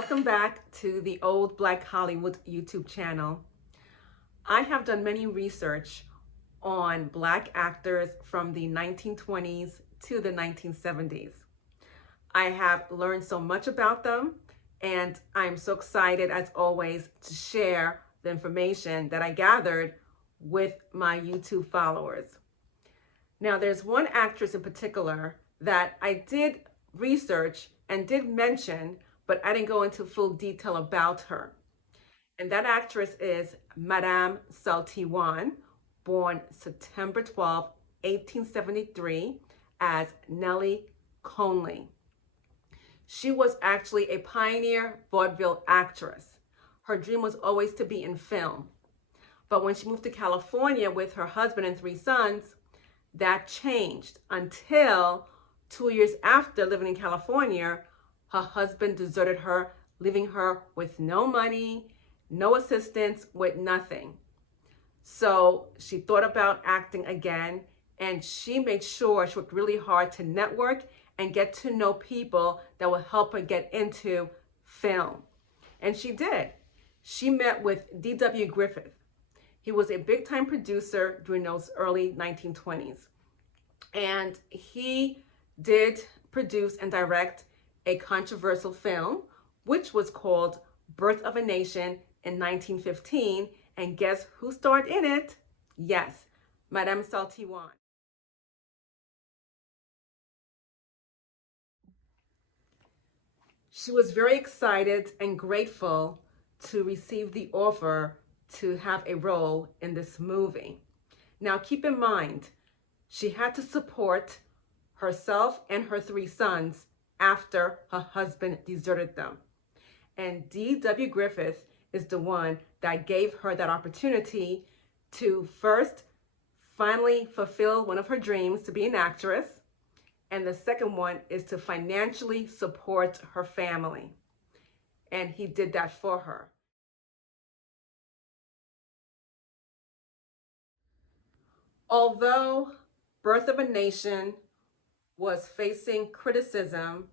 Welcome back to the Old Black Hollywood YouTube channel. I have done many research on Black actors from the 1920s to the 1970s. I have learned so much about them, and I'm so excited, as always, to share the information that I gathered with my YouTube followers. Now, there's one actress in particular that I did research and did mention, but I didn't go into full detail about her. And that actress is Madame Sul-Te-Wan, born September 12, 1873, as Nellie Conley. She was actually a pioneer vaudeville actress. Her dream was always to be in film. But when she moved to California with her husband and 3 sons, that changed until 2 years after living in California, her husband deserted her, leaving her with no money, no assistance, with nothing. So she thought about acting again, and she made sure she worked really hard to network and get to know people that will help her get into film. And she did. She met with D.W. Griffith. He was a big-time producer during those early 1920s. And he did produce and direct a controversial film, which was called Birth of a Nation in 1915. And guess who starred in it? Yes, Madame Sul-Te-Wan. She was very excited and grateful to receive the offer to have a role in this movie. Now, keep in mind, she had to support herself and her 3 sons after her husband deserted them. And D.W. Griffith is the one that gave her that opportunity to first finally fulfill one of her dreams to be an actress. And the second one is to financially support her family. And he did that for her. Although Birth of a Nation was facing criticism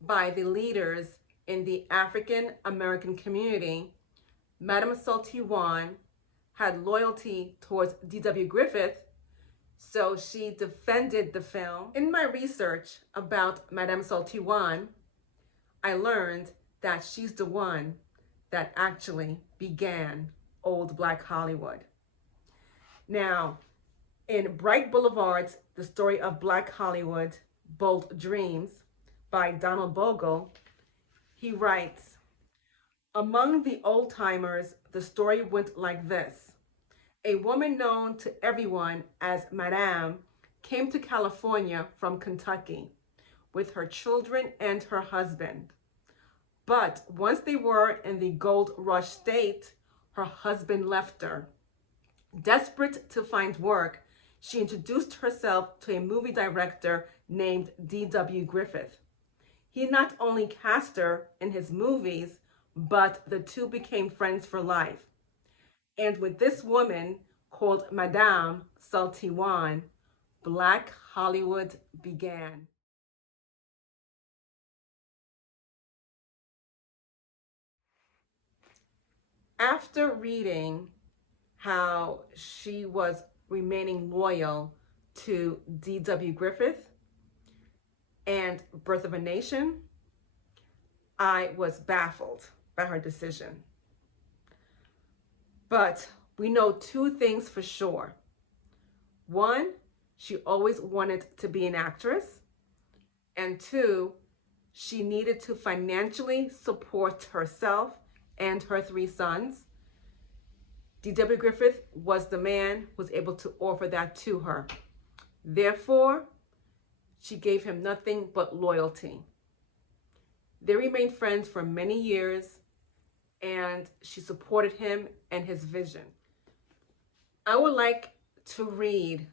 by the leaders in the African American community, Madame Sul-Te-Wan had loyalty towards D.W. Griffith, so she defended the film. In my research about Madame Sul-Te-Wan, I learned that she's the one that actually began Old Black Hollywood. Now, in Bright Boulevard's The Story of Black Hollywood, Bold Dreams by Donald Bogle, he writes, "Among the old-timers, the story went like this. A woman known to everyone as Madame came to California from Kentucky with her children and her husband. But once they were in the gold rush state, her husband left her. Desperate to find work, she introduced herself to a movie director named D.W. Griffith. He not only cast her in his movies, but the two became friends for life. And with this woman called Madame Sul-Te-Wan, Black Hollywood began." After reading how she was remaining loyal to D.W. Griffith and Birth of a Nation, I was baffled by her decision. But we know 2 things for sure. One, she always wanted to be an actress. And 2, she needed to financially support herself and her 3 sons. D.W. Griffith was the man who was able to offer that to her. Therefore, she gave him nothing but loyalty. They remained friends for many years, and she supported him and his vision. I would like to read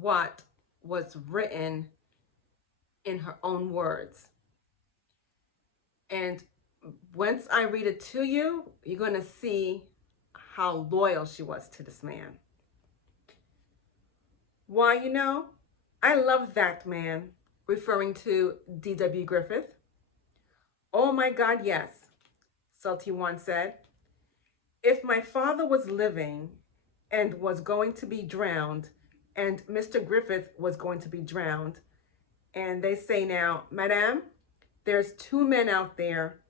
what was written in her own words. And once I read it to you, you're going to see how loyal she was to this man. "Why, I love that man," referring to D.W. Griffith. Oh my God, yes, Sul-Te-Wan said. If my father was living and was going to be drowned, and Mr. Griffith was going to be drowned, and they say now, Madame, there's two men out there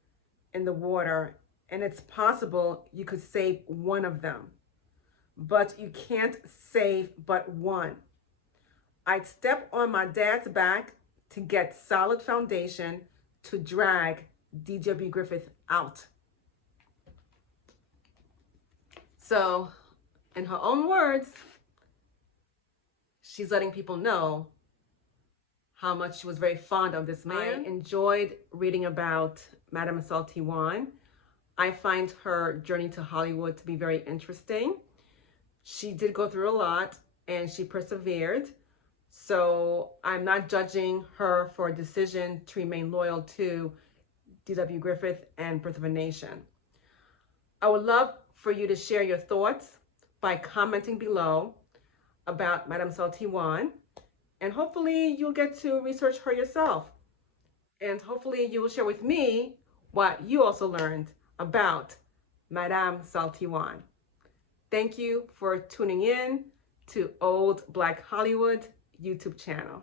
in the water, and it's possible you could save one of them, but you can't save but one. I'd step on my dad's back to get solid foundation to drag D.W. Griffith out. So, in her own words, she's letting people know how much she was very fond of this man. I enjoyed reading about Madame Sul-Te-Wan. I find her journey to Hollywood to be very interesting. She did go through a lot and she persevered. So I'm not judging her for a decision to remain loyal to D.W. Griffith and Birth of a Nation. I would love for you to share your thoughts by commenting below about Madame Sul-Te-Wan, and hopefully you'll get to research her yourself. And hopefully you will share with me what you also learned about Madame Sul-Te-Wan. Thank you for tuning in to Old Black Hollywood YouTube channel.